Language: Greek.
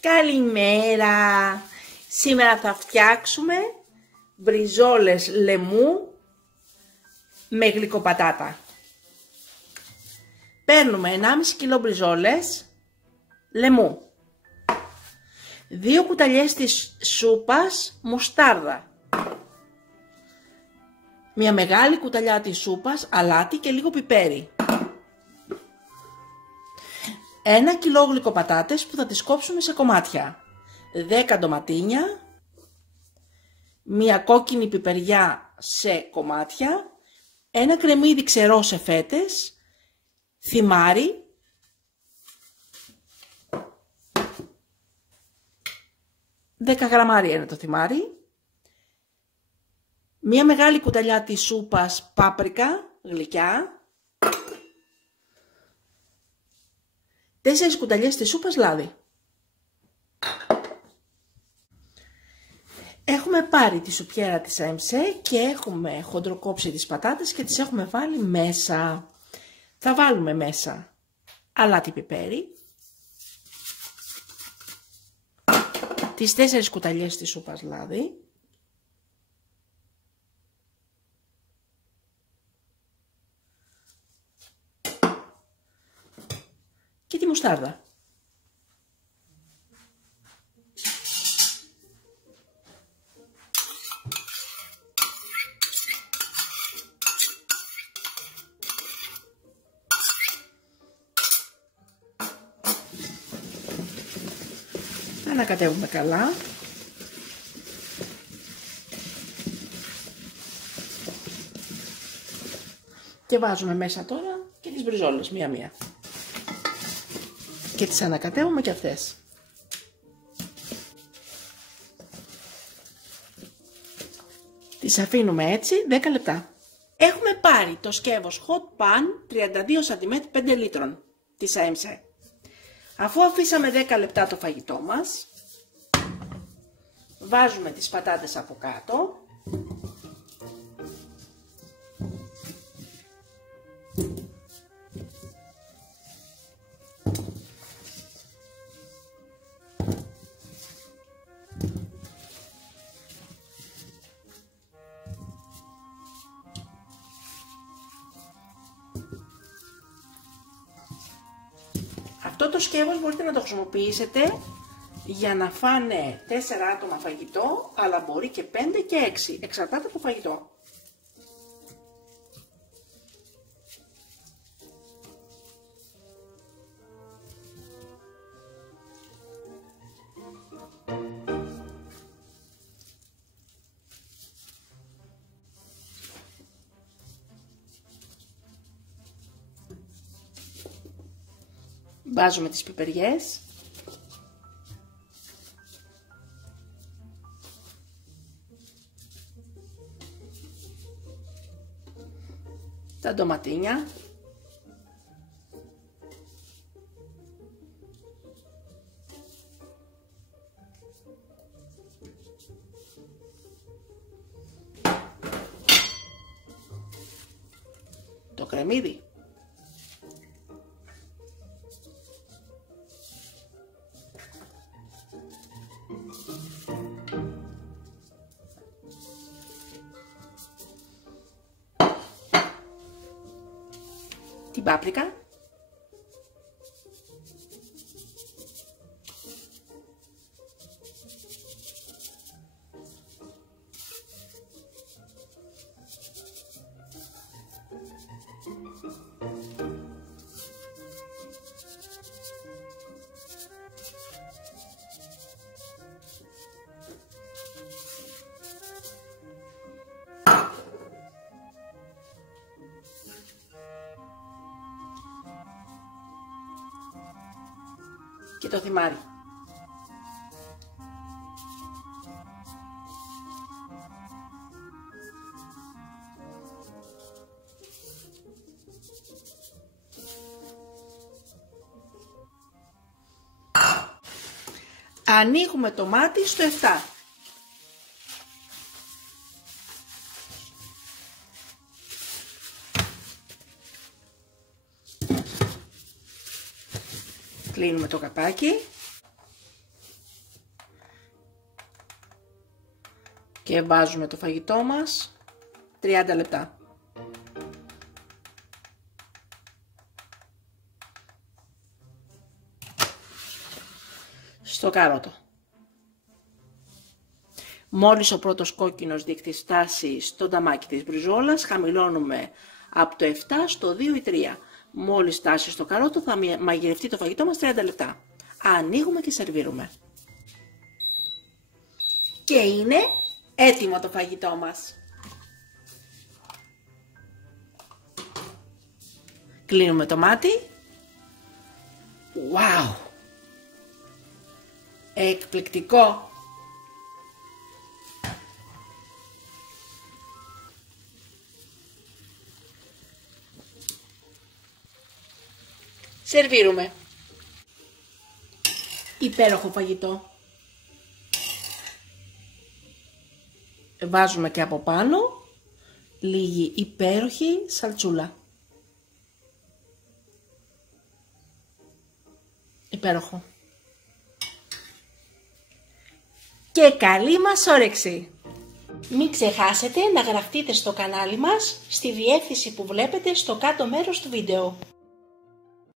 Καλημέρα! Σήμερα θα φτιάξουμε μπριζόλες λαιμού με γλυκοπατάτα. Παίρνουμε 1,5 κιλό μπριζόλες λαιμού, 2 κουταλιές της σούπας μουστάρδα, μια μεγάλη κουταλιά της σούπας αλάτι και λίγο πιπέρι, 1 κιλό γλυκοπατάτες που θα τις κόψουμε σε κομμάτια, 10 ντοματίνια, μια κόκκινη πιπεριά σε κομμάτια, ένα κρεμμύδι ξερό σε φέτες, θυμάρι, δέκα γραμμάρια είναι το θυμάρι, μια μεγάλη κουταλιά της σούπας πάπρικα γλυκιά, 4 κουταλιές της σούπας λάδι. Έχουμε πάρει τη σουπιέρα της έμσε και έχουμε χοντροκόψει τις πατάτες και τις έχουμε βάλει μέσα. Θα βάλουμε μέσα αλάτι πιπέρι, τις 4 κουταλιές της σούπας λάδι, και τη μουστάρδα. Ανακατεύουμε καλά. Και βάζουμε μέσα τώρα και τις μπριζόλες μία-μία. Και τις ανακατεύουμε και αυτές. Τις αφήνουμε έτσι 10 λεπτά. Έχουμε πάρει το σκεύος hot pan 32 cm 5 λίτρων της ΑΕΜΣΕ. Αφού αφήσαμε 10 λεπτά το φαγητό μας, βάζουμε τις πατάτες από κάτω, αυτό το σκεύος μπορείτε να το χρησιμοποιήσετε για να φάνε 4 άτομα φαγητό, αλλά μπορεί και 5 και 6, εξαρτάται από το φαγητό. Βάζουμε τις πιπεριές, τα ντοματίνια, το κρεμμύδι, την πάπρικα, και το θυμάρι. Ανοίγουμε το μάτι στο 7. Κλείνουμε το καπάκι Και βάζουμε το φαγητό μας 30 λεπτά. Στο καρότο. Μόλις ο πρώτος κόκκινος δείκτης φτάσει στο νταμάκι της μπριζόλας, χαμηλώνουμε από το 7 στο 2 ή 3. Μόλις φτάσει στο καρότο θα μαγειρευτεί το φαγητό μας 30 λεπτά. Ανοίγουμε και σερβίρουμε. Και είναι έτοιμο το φαγητό μας. Κλείνουμε το μάτι. Wow! Εκπληκτικό! Σερβίρουμε. Υπέροχο φαγητό. Βάζουμε και από πάνω λίγη υπέροχη σαλτσούλα. Υπέροχο. Και καλή μας όρεξη! Μην ξεχάσετε να γραφτείτε στο κανάλι μας στη διεύθυνση που βλέπετε στο κάτω μέρος του βίντεο.